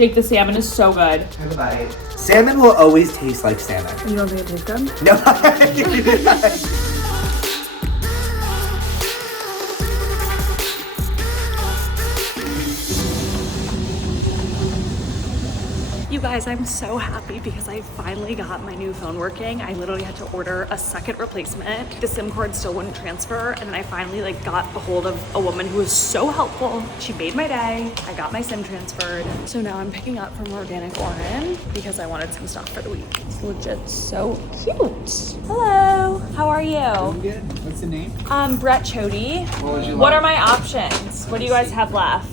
Jake, the salmon is so good. Have a bite. Salmon will always taste like salmon. You don't think it tastes good? No. You guys, I'm so happy because I finally got my new phone working. I literally had to order a second replacement. The SIM card still wouldn't transfer, and then I finally got a hold of a woman who was so helpful. She made my day. I got my SIM transferred. So now I'm picking up from Organic Orange because I wanted some stuff for the week. It's legit so cute. Hello, how are you? I'm good. What's the name? Brett Chody. What would you What like? are my options? What do you guys have left?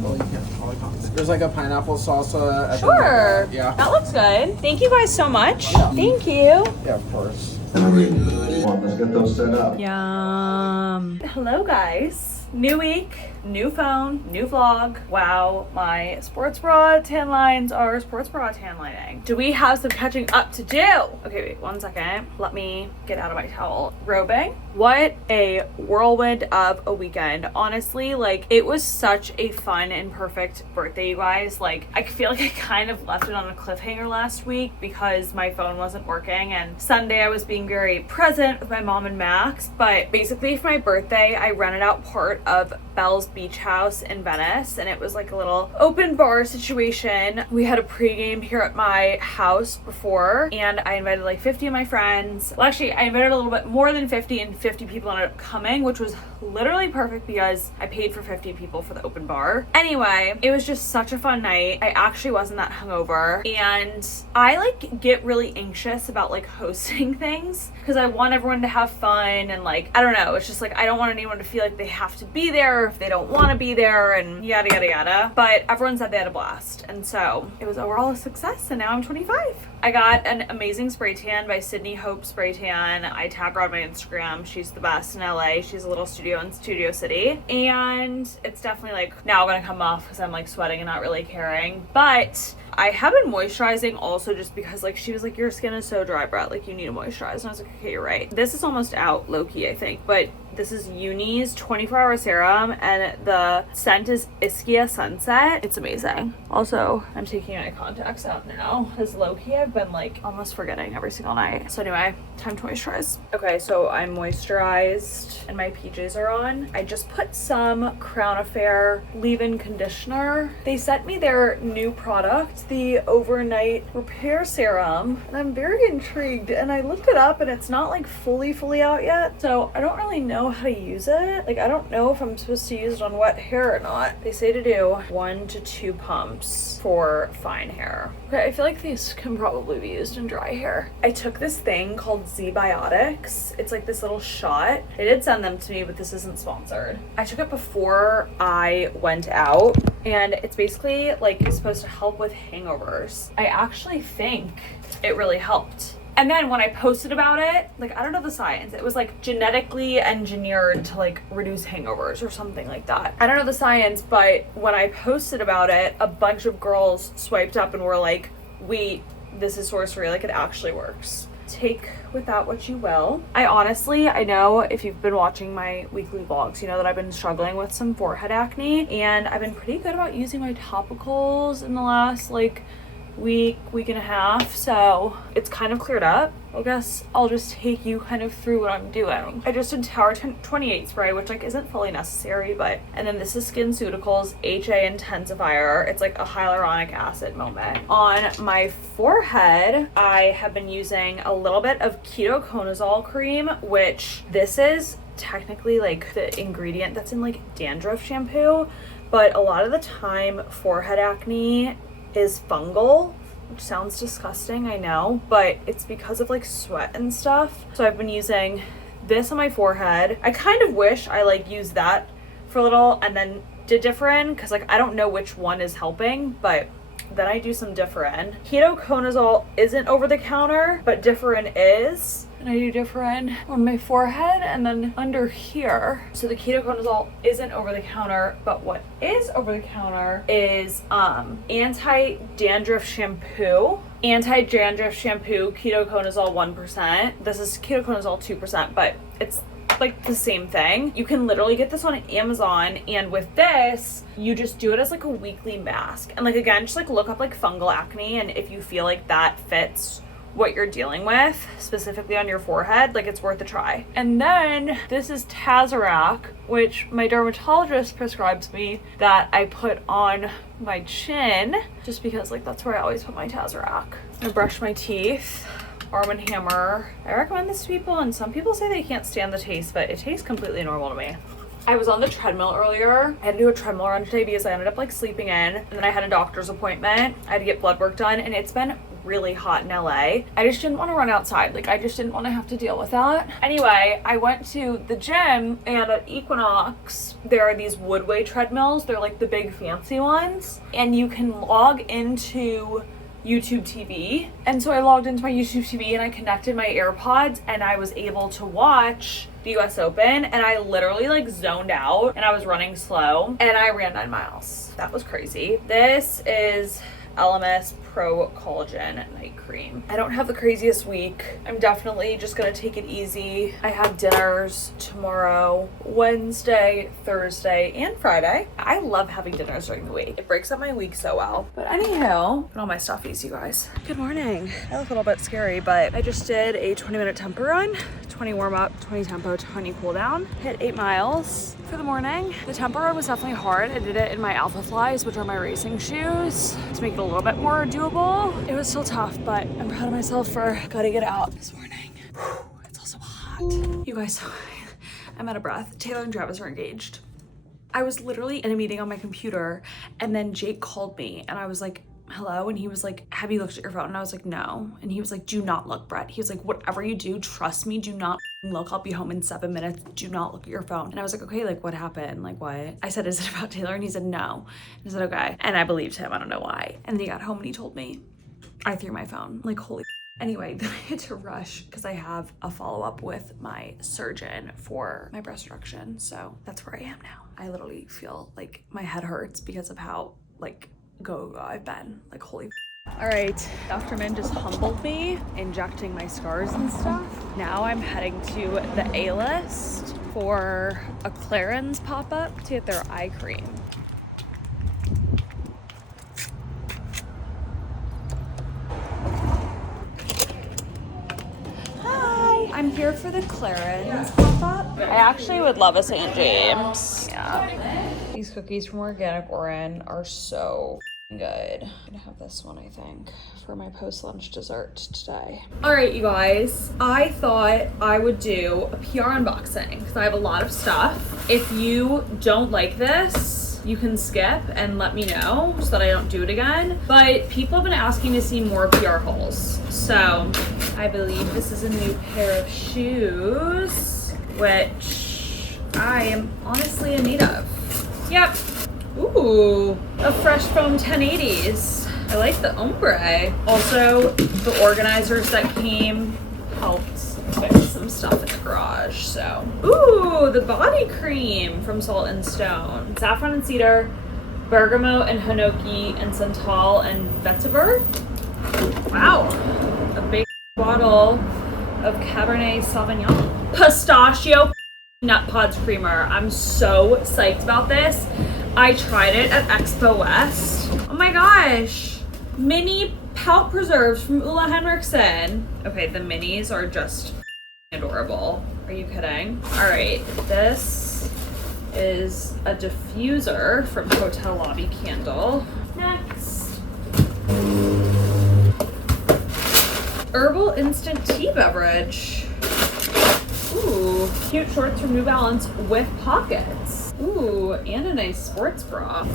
Well, you can probably pop this. There's like a pineapple salsa. At Sure. The, yeah. That looks good. Thank you guys so much. Yeah. Thank you. Yeah, of course. Let's get those set up. Yum. Hello guys. New week, new phone, new vlog. Wow, my sports bra tan lines are sports bra tan lining. Do we have some catching up to do? Okay, wait 1 second. Let me get out of my towel. Robing. What a whirlwind of a weekend. Honestly, it was such a fun and perfect birthday, you guys. I feel like I kind of left it on a cliffhanger last week because my phone wasn't working, and Sunday I was being very present with my mom and Max. But basically for my birthday, I rented out part of Belle's Beach House in Venice, and it was like a little open bar situation. We had a pregame here at my house before, and I invited 50 of my friends. Well, actually, I invited a little bit more than 50, and 50 people ended up coming, which was literally perfect because I paid for 50 people for the open bar. Anyway, it was just such a fun night. I actually wasn't that hungover, and I get really anxious about hosting things because I want everyone to have fun, and I don't know, it's just I don't want anyone to feel like they have to be there if they don't want to be there, and yada yada yada. But everyone said they had a blast, and so it was overall a success, and now I'm 25. I got an amazing spray tan by Sydney Hope Spray Tan. I tag her on my Instagram. She's the best in LA. She's a little studio in Studio City, and it's definitely now gonna come off because I'm sweating and not really caring. But I have been moisturizing also just because she was your skin is so dry, Brett, you need to moisturize. And I was like, okay, you're right. This is almost out low-key, I think, but this is Uni's 24-hour serum, and the scent is Ischia Sunset. It's amazing. Also, I'm taking my contacts out now because low-key I've been almost forgetting every single night. So anyway, time to moisturize. Okay, so I'm moisturized and my PJs are on. I just put some Crown Affair leave-in conditioner. They sent me their new product, the overnight repair serum, and I'm very intrigued, and I looked it up and it's not fully out yet, so I don't really know how to use it. I don't know if I'm supposed to use it on wet hair or not. They say to do 1 to 2 pumps for fine hair. Okay, I feel like these can probably be used in dry hair. I took this thing called Z-Biotics. It's this little shot. They did send them to me, but this isn't sponsored. I took it before I went out, and it's basically supposed to help with hangovers. I actually think it really helped. And then when I posted about it, I don't know the science. It was genetically engineered to reduce hangovers or something like that. I don't know the science, but when I posted about it, a bunch of girls swiped up and were like, wait, this is sorcery, it actually works. Take with that what you will. I know if you've been watching my weekly vlogs, you know that I've been struggling with some forehead acne, and I've been pretty good about using my topicals in the last week and a half, so it's kind of cleared up. I guess I'll just take you kind of through what I'm doing. I just did Tower 28 spray, which isn't fully necessary, and then this is SkinCeuticals HA Intensifier. It's a hyaluronic acid moment. On my forehead, I have been using a little bit of ketoconazole cream, which this is technically the ingredient that's in dandruff shampoo, but a lot of the time forehead acne is fungal, which sounds disgusting, I know, but it's because of sweat and stuff. So I've been using this on my forehead. I kind of wish I used that for a little and then did Differin, because I don't know which one is helping, but then I do some Differin. Ketoconazole isn't over the counter, but Differin is. And I do Differin on my forehead and then under here. So the ketoconazole isn't over the counter, but what is over the counter is anti-dandruff shampoo. Anti-dandruff shampoo, ketoconazole 1%. This is ketoconazole 2%, but it's like the same thing. You can literally get this on Amazon, and with this, you just do it as like a weekly mask. And like, again, just like look up like fungal acne, and if you feel like that fits what you're dealing with specifically on your forehead, like it's worth a try. And then this is Tazarac, which my dermatologist prescribes me that I put on my chin just because like that's where I always put my Tazarac. I brush my teeth. Arm & Hammer. I recommend this to people, and some people say they can't stand the taste, but it tastes completely normal to me. I was on the treadmill earlier. I had to do a treadmill run today because I ended up like sleeping in, and then I had a doctor's appointment. I had to get blood work done, and it's been really hot in LA. I just didn't want to run outside. Like, I just didn't want to have to deal with that. Anyway, I went to the gym, and at Equinox, there are these Woodway treadmills. They're like the big fancy ones, and you can log into YouTube TV. And so I logged into my YouTube TV and I connected my AirPods, and I was able to watch the US Open, and I literally like zoned out, and I was running slow, and I ran 9 miles. That was crazy. This is LMS Pro Collagen Night Cream. I don't have the craziest week. I'm definitely just gonna take it easy. I have dinners tomorrow, Wednesday, Thursday, and Friday. I love having dinners during the week. It breaks up my week so well. But anyhow, and all my stuffies, you guys. Good morning. I look a little bit scary, but I just did a 20-minute tempo run. 20 warm up, 20 tempo, 20 cool down. Hit 8 miles for the morning. The tempo run was definitely hard. I did it in my Alpha Flies, which are my racing shoes, to make it a little bit more doable. It was still tough, but I'm proud of myself for gutting it out this morning. It's also hot. You guys, I'm out of breath. Taylor and Travis are engaged. I was literally in a meeting on my computer, and then Jake called me, and I was like, hello? And he was like, have you looked at your phone? And I was like, no. And he was like, do not look, Brett. He was like, whatever you do, trust me, do not look. I'll be home in 7 minutes. Do not look at your phone. And I was like, okay, like what happened? Like what? I said, is it about Taylor? And he said, no. And I said, okay. And I believed him. I don't know why. And then he got home and he told me. I threw my phone. Like, holy. Anyway, then I had to rush because I have a follow-up with my surgeon for my breast reduction. So that's where I am now. I literally feel like my head hurts because of how like go I've been. Like, holy. All right, Dr. Min just humbled me, injecting my scars and stuff. Now I'm heading to the A-list for a Clarins pop-up to get their eye cream. Hi, I'm here for the Clarins pop-up. I actually would love a St. James. Yeah. These cookies from Organic Orin are so good. I'm gonna have this one, I think, for my post-lunch dessert today. All right, you guys, I thought I would do a PR unboxing because I have a lot of stuff. If you don't like this, you can skip and let me know so that I don't do it again. But people have been asking to see more PR hauls. So I believe this is a new pair of shoes, which I am honestly in need of. Yep. Ooh, a Fresh Foam 1080s. I like the ombre. Also, the organizers that came helped fix some stuff in the garage, so. Ooh, the body cream from Salt and Stone. Saffron and cedar, bergamot and hinoki and santal and vetiver. Wow, a big bottle of Cabernet Sauvignon. Pistachio nut pods creamer. I'm so psyched about this. I tried it at Expo West. Oh my gosh. Mini pout preserves from Ulla Henriksen. Okay, the minis are just adorable. Are you kidding? All right, this is a diffuser from Hotel Lobby Candle. Next. Herbal instant tea beverage. Ooh, cute shorts from New Balance with pockets. Ooh, and a nice sports bra.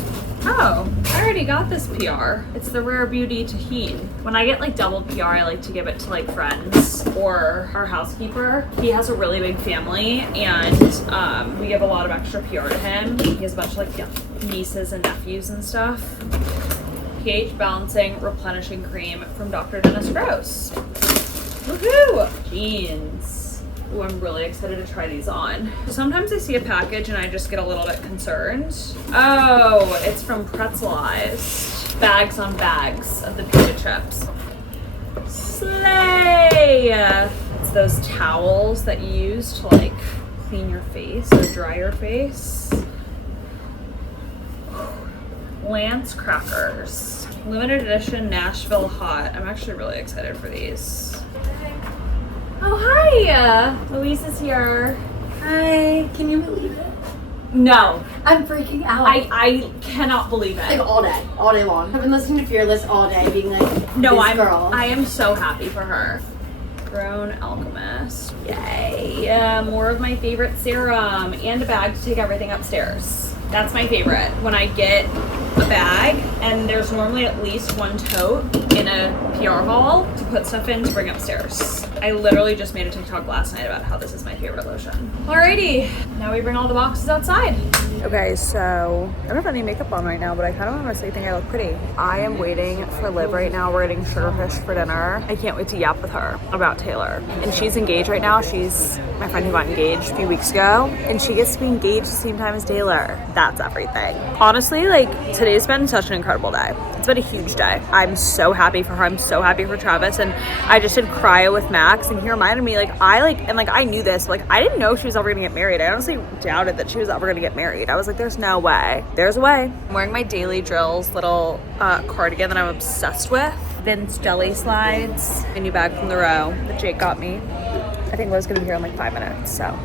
Oh, I already got this PR. It's the Rare Beauty Tahine. When I get like double PR, I like to give it to like friends or our housekeeper. He has a really big family, and we give a lot of extra PR to him. He has a bunch of like nieces and nephews and stuff. pH balancing replenishing cream from Dr. Dennis Gross. Woohoo! Jeans. Ooh, I'm really excited to try these on. Sometimes I see a package and I just get a little bit concerned. Oh, it's from Pretzelized. Bags on bags of the pita chips. Slay! It's those towels that you use to like clean your face or dry your face. Lance crackers. Limited edition Nashville Hot. I'm actually really excited for these. Oh, hi! Louise is here. Hi, can you believe it? No. I'm freaking out. I cannot believe it. like all day long. I've been listening to Fearless all day, being like, No, this girl. I am so happy for her. Grown Alchemist. Yay. More of my favorite serum and a bag to take everything upstairs. That's my favorite. When I get a bag and there's normally at least one tote in a PR haul to put stuff in to bring upstairs. I literally just made a TikTok last night about how this is my favorite lotion. Alrighty, now we bring all the boxes outside. Okay, so I don't have any makeup on right now, but I kind of honestly think I look pretty. I am waiting for Liv right now. We're getting sugarfish for dinner. I can't wait to yap with her about Taylor. And she's engaged right now. She's my friend who got engaged a few weeks ago, and she gets to be engaged at the same time as Taylor. That's everything. Honestly, like, today's been such an incredible day. It's been a huge day. I'm so happy for her. I'm so happy for Travis. And I just did cryo with Max, and he reminded me, I knew this, I didn't know she was ever gonna get married. I honestly doubted that she was ever gonna get married. I was like, there's no way. There's a way. I'm wearing my Daily Drills little cardigan that I'm obsessed with. Vince Jelly Slides. A new bag from the row that Jake got me. I think Lo's gonna be here in like 5 minutes, so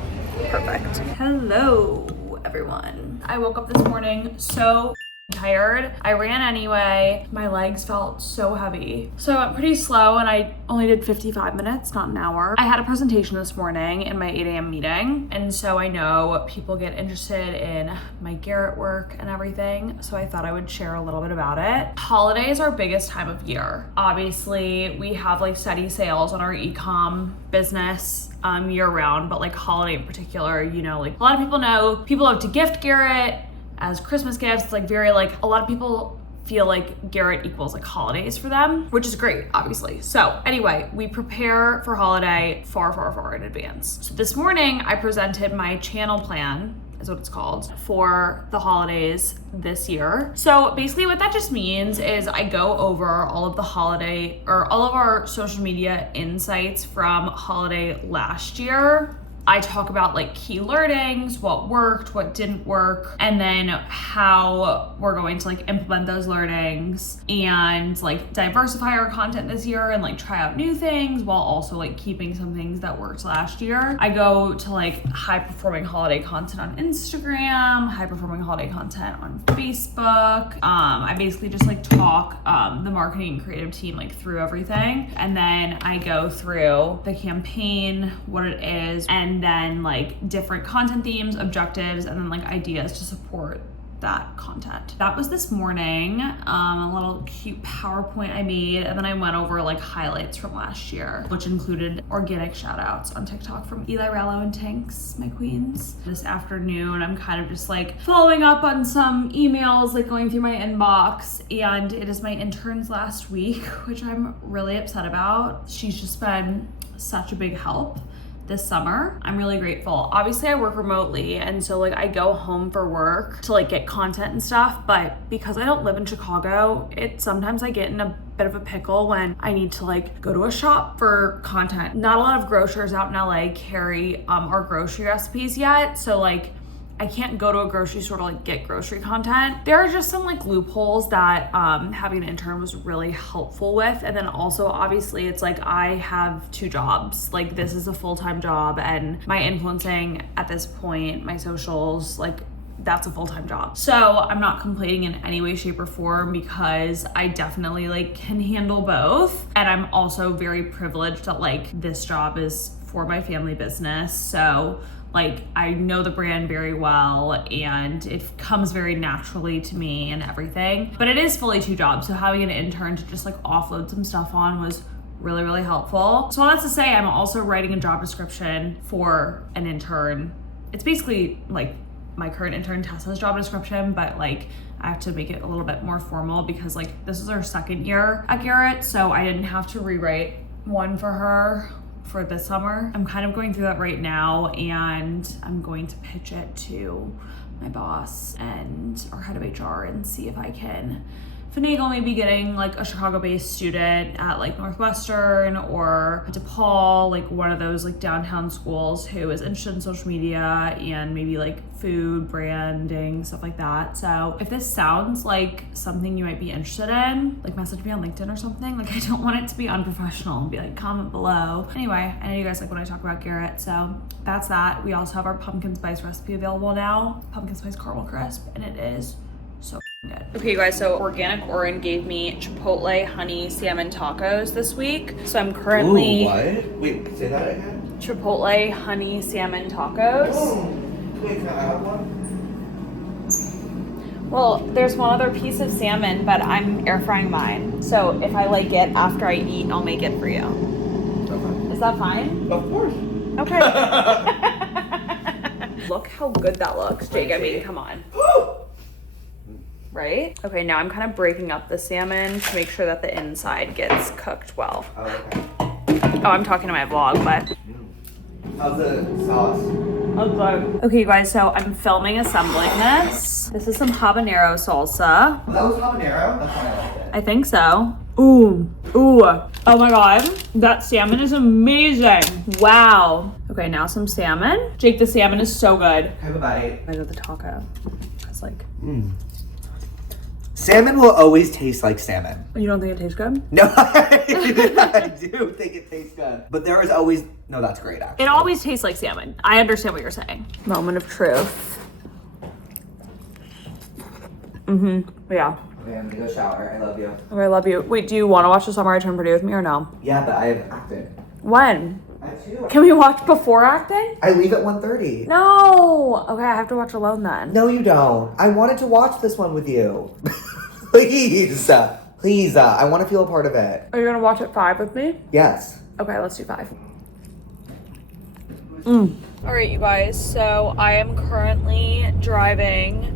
perfect. Hello, everyone. I woke up this morning so tired. I ran anyway. My legs felt so heavy. So I went pretty slow and I only did 55 minutes, not an hour. I had a presentation this morning in my 8 a.m. meeting. And so I know people get interested in my Garrett work and everything. So I thought I would share a little bit about it. Holidays are our biggest time of year. Obviously, we have like steady sales on our e-com business year round, but like holiday in particular, you know, like a lot of people know people love to gift Garrett as Christmas gifts. It's like very like, a lot of people feel like Garrett equals like holidays for them, which is great, obviously. So anyway, we prepare for holiday far in advance. So this morning I presented my channel plan, is what it's called, for the holidays this year. So basically what that just means is I go over all of the holiday or all of our social media insights from holiday last year. I talk about like key learnings, what worked, what didn't work, and then how we're going to like implement those learnings and like diversify our content this year and like try out new things while also like keeping some things that worked last year. I go to like high performing holiday content on Instagram, high performing holiday content on Facebook. I basically just like talk the marketing and creative team like through everything. And then I go through the campaign, what it is, and then like different content themes, objectives, and then like ideas to support that content. That was this morning, a little cute PowerPoint I made, and then I went over like highlights from last year, which included organic shout outs on TikTok from Eli Rallo and Tinks, my queens. This afternoon, I'm kind of just like following up on some emails, like going through my inbox, and it is my intern's last week, which I'm really upset about. She's just been such a big help this summer. I'm really grateful. Obviously I work remotely, and so like I go home for work to like get content and stuff, but because I don't live in Chicago, sometimes I get in a bit of a pickle when I need to like go to a shop for content. Not a lot of grocers out in LA carry our grocery recipes yet, so like I can't go to a grocery store to like get grocery content. There are just some like loopholes that having an intern was really helpful with. And then also obviously it's like I have 2 jobs. Like this is a full-time job, and my influencing at this point, my socials, like that's a full-time job. So I'm not complaining in any way, shape, or form because I definitely like can handle both. And I'm also very privileged that like this job is for my family business. So like I know the brand very well and it comes very naturally to me and everything, but it is fully 2 jobs. So having an intern to just like offload some stuff on was really helpful. So all that's to say, I'm also writing a job description for an intern. It's basically like my current intern Tessa's job description, but like I have to make it a little bit more formal because like this is our 2nd year at Garrett, so I didn't have to rewrite one for her for this summer. I'm kind of going through that right now, and I'm going to pitch it to my boss and our head of HR and see if I can finagle maybe getting like a Chicago-based student at like Northwestern or DePaul, like one of those like downtown schools who is interested in social media and maybe like food, branding, stuff like that. So if this sounds like something you might be interested in, like message me on LinkedIn or something. Like I don't want it to be unprofessional and be like, comment below. Anyway, I know you guys like when I talk about Garrett, so that's that. We also have our pumpkin spice recipe available now, pumpkin spice caramel crisp, and it is so good. Okay, you guys, so Organic Orin gave me Chipotle honey salmon tacos this week. So I'm currently... Ooh, what? Wait, say that again? Chipotle honey salmon tacos. Oh. Wait, can I have one? Well, there's one other piece of salmon, but I'm air frying mine. So if I like it after I eat, I'll make it for you. Okay. Is that fine? Of course. Okay. Look how good that looks, Jake. I mean, come on. Right? Okay, now I'm kind of breaking up the salmon to make sure that the inside gets cooked well. Oh, okay. Oh, I'm talking to my vlog, but... How's the sauce? Okay, you guys, so I'm filming assembling this. This is some habanero salsa. Oh, that was habanero? That's why I liked it. I think so. Ooh. Oh my God. That salmon is amazing. Wow. Okay, now some salmon. Jake, the salmon is so good. Have a bite. I know the taco. It's like... Salmon will always taste like salmon. You don't think it tastes good? No, I do think it tastes good. But there is always... No, that's great, actually. It always tastes like salmon. I understand what you're saying. Moment of truth. Yeah. Okay, I'm gonna go shower. I love you. Okay, I love you. Wait, do you want to watch The Summer I Turned Pretty with me or no? Yeah, but I have acted. When? I too. Can we watch before acting? I leave at 1:30. No. Okay, I have to watch alone then. No, you don't. I wanted to watch this one with you. Please. Please. I want to feel a part of it. Are you gonna watch at 5 with me? Yes. Okay, let's do 5. All right, you guys. So I am currently driving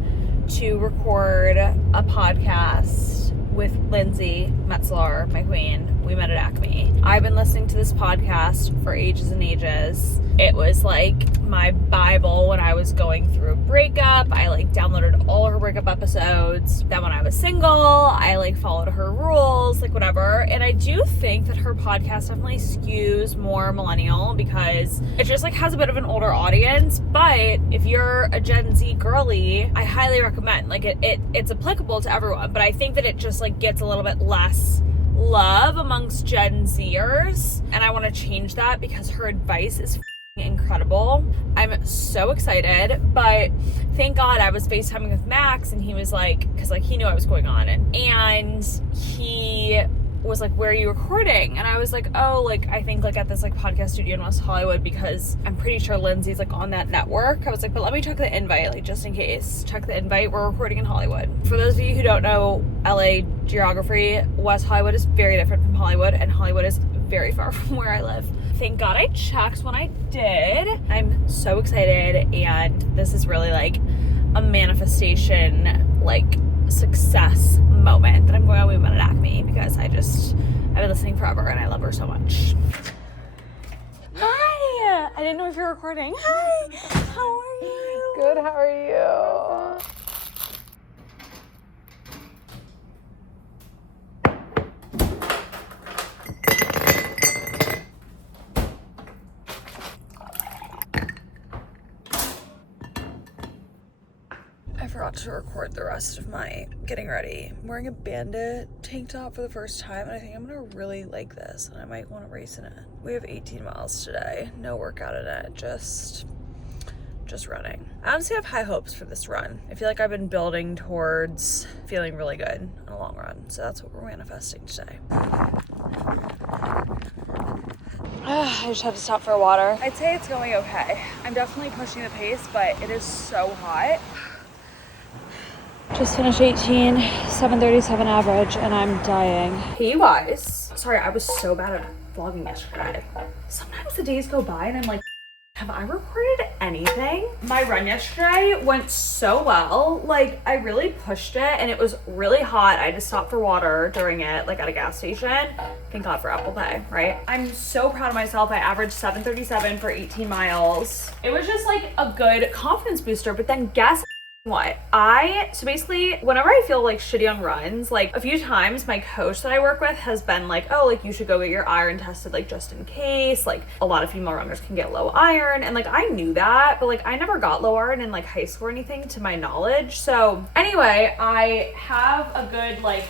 to record a podcast with Lindsay Metzler, my queen. We met at Acme. I've been listening to this podcast for ages and ages. It was like my Bible when I was going through a breakup. I like downloaded all her breakup episodes. Then when I was single, I like followed her rules, like whatever. And I do think that her podcast definitely skews more millennial because it just like has a bit of an older audience. But if you're a Gen Z girly, I highly recommend. Like it's applicable to everyone, but I think that it just like gets a little bit less love amongst Gen Zers, and I want to change that because her advice is incredible. I'm so excited, but thank God I was FaceTiming with Max, and he was like, because like he knew I was going on, and he was like, where are you recording? And I was like, oh, like I think like at this like podcast studio in West Hollywood, because I'm pretty sure Lindsay's like on that network. I was like, but let me check the invite, like just in case. Check the invite. We're recording in Hollywood. For those of you who don't know LA geography, West Hollywood is very different from Hollywood, and Hollywood is very far from where I live. Thank God I checked when I did. I'm so excited, and this is really like a manifestation, like success moment that I'm going on. We met at Acme because I've been listening forever and I love her so much. Hi! I didn't know if you were recording. Hi! How are you? Good, how are you? I forgot to record the rest of my getting ready. I'm wearing a Bandit tank top for the first time, and I think I'm gonna really like this, and I might want to race in it. We have 18 miles today, no workout in it, just running. I honestly have high hopes for this run. I feel like I've been building towards feeling really good in the long run, so that's what we're manifesting today. I just had to stop for water. I'd say it's going okay. I'm definitely pushing the pace, but it is so hot. Just finished 18, 7:37 average, and I'm dying. Hey, you guys. Sorry, I was so bad at vlogging yesterday. Sometimes the days go by and I'm like, have I recorded anything? My run yesterday went so well. Like, I really pushed it, and it was really hot. I had to stop for water during it, like at a gas station. Thank God for Apple Pay, right? I'm so proud of myself. I averaged 7:37 for 18 miles. It was just like a good confidence booster, but then guess what? So basically, whenever I feel like shitty on runs, like a few times my coach that I work with has been like, oh, like you should go get your iron tested, like just in case. Like a lot of female runners can get low iron. And like I knew that, but like I never got low iron in like high school or anything to my knowledge. So anyway, I have a good like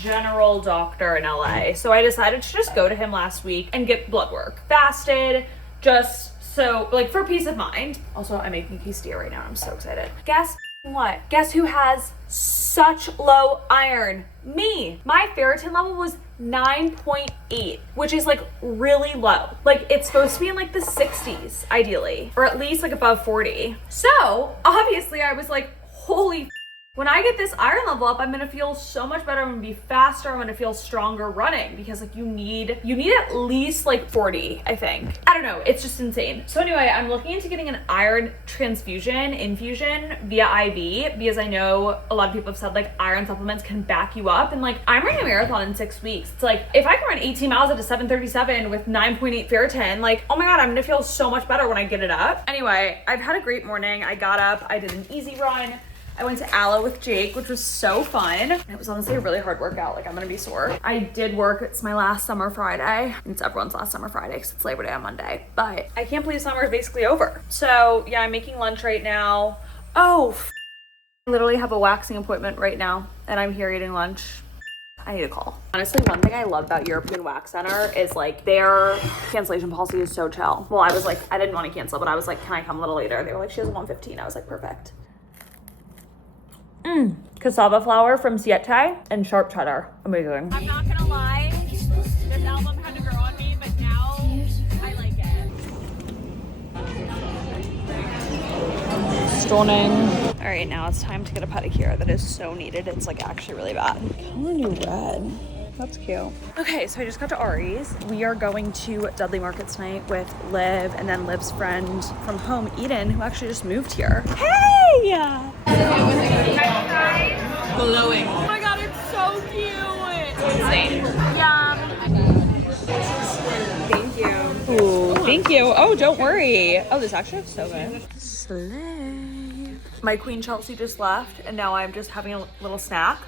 general doctor in LA. So I decided to just go to him last week and get blood work. Fasted, just so like for peace of mind. Also, I'm making quesadilla right now. I'm so excited. Guess what? Guess who has such low iron? Me. My ferritin level was 9.8, which is like really low. Like it's supposed to be in like the 60s ideally, or at least like above 40. So obviously I was like, holy, when I get this iron level up, I'm gonna feel so much better. I'm gonna be faster. I'm gonna feel stronger running, because like you need at least like 40, I think. I don't know. It's just insane. So anyway, I'm looking into getting an iron infusion via IV, because I know a lot of people have said like iron supplements can back you up. And like I'm running a marathon in 6 weeks. It's like if I can run 18 miles at a 7:37 with 9.8 ferritin, like, oh my God, I'm gonna feel so much better when I get it up. Anyway, I've had a great morning. I got up, I did an easy run. I went to Aloe with Jake, which was so fun. It was honestly a really hard workout. Like I'm gonna be sore. I did work. It's my last summer Friday. It's everyone's last summer Friday because it's Labor Day on Monday. But I can't believe summer is basically over. So yeah, I'm making lunch right now. Oh, I literally have a waxing appointment right now and I'm here eating lunch. I need a call. Honestly, one thing I love about European Wax Center is like their cancellation policy is so chill. Well, I was like, I didn't want to cancel, but I was like, can I come a little later? They were like, she has a 1:15. I was like, perfect. Cassava flour from Siete and sharp cheddar. Amazing. I'm not gonna lie, this album had to grow on me, but now I like it. Stunning. All right, now it's time to get a pedicure. That is so needed. It's like actually really bad. Calling you red. That's cute. Okay, so I just got to Ari's. We are going to Dudley Market tonight with Liv and then Liv's friend from home, Eden, who actually just moved here. Hey! Glowing. Oh my God, it's so cute. It's insane. Yum. Thank you. Ooh, thank you. Oh, don't worry. Oh, this actually looks so good. Slay. My queen Chelsea just left, and now I'm just having a little snack.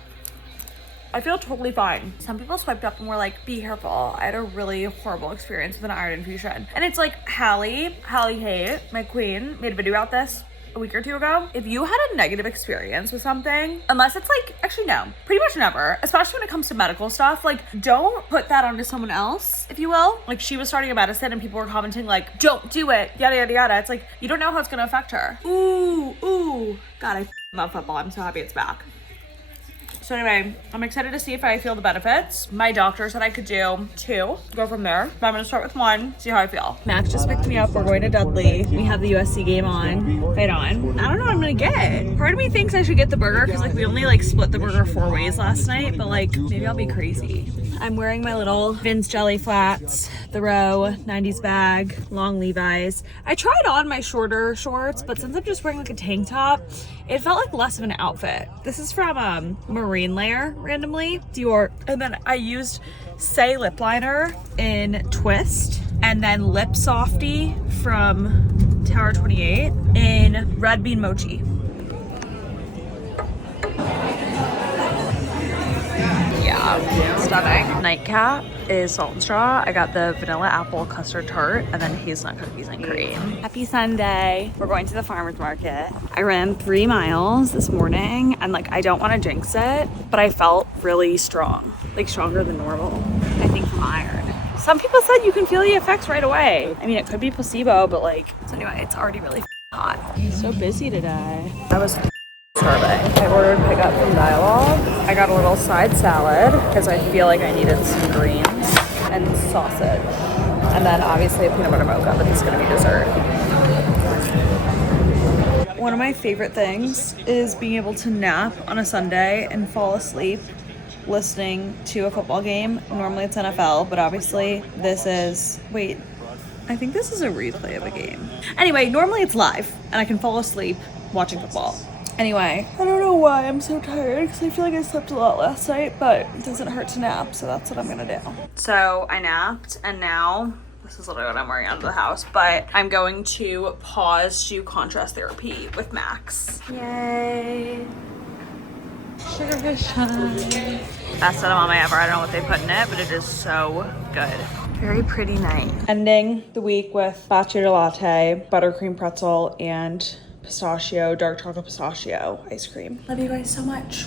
I feel totally fine. Some people swiped up and were like, be careful. I had a really horrible experience with an iron infusion. And it's like Hallie Haight, my queen, made a video about this a week or two ago. If you had a negative experience with something, unless it's like, actually no, pretty much never, especially when it comes to medical stuff, like don't put that onto someone else, if you will. Like she was starting a medicine and people were commenting like, don't do it, yada, yada, yada. It's like, you don't know how it's gonna affect her. Ooh. God, I love football. I'm so happy it's back. So anyway, I'm excited to see if I feel the benefits. My doctor said I could do 2, go from there. But I'm gonna start with 1, see how I feel. Max just picked me up, we're going to Dudley. We have the USC game on, right on. I don't know what I'm gonna get. Part of me thinks I should get the burger because like we only like split the burger 4 ways last night, but like maybe I'll be crazy. I'm wearing my little Vince Jelly flats, the Row 90s bag, long Levi's. I tried on my shorter shorts, but since I'm just wearing like a tank top, it felt like less of an outfit. This is from Marine Layer, randomly, Dior. And then I used Say lip liner in Twist, and then Lip Softy from Tower 28 in Red Bean Mochi. Yeah, stunning. Nightcap is Salt and Straw. I got the vanilla apple custard tart and then hazelnut cookies and cream. Happy Sunday. We're going to the farmer's market. I ran 3 miles this morning and like I don't want to jinx it, but I felt really strong, like stronger than normal, I think from iron. Some people said you can feel the effects right away. I mean, it could be placebo, but like, so anyway, it's already really hot. So busy today. I was starving. I ordered pickup from Dialogue. I got a little side salad because I feel like I needed some greens and sausage. And then obviously a peanut butter mocha, but this is gonna be dessert. One of my favorite things is being able to nap on a Sunday and fall asleep listening to a football game. Normally it's NFL, but obviously this is, wait, I think this is a replay of a game. Anyway, normally it's live and I can fall asleep watching football. Anyway, I don't know why I'm so tired because I feel like I slept a lot last night, but it doesn't hurt to nap, so that's what I'm gonna do. So I napped and now This is literally what I'm wearing out of the house, but I'm going to pause to contrast therapy with Max. Yay. Sugar fish time. Best edamame ever. I don't know what they put in it, but it is so good. Very pretty night. Ending the week with batcher latte, buttercream pretzel, and dark chocolate pistachio ice cream. Love you guys so much.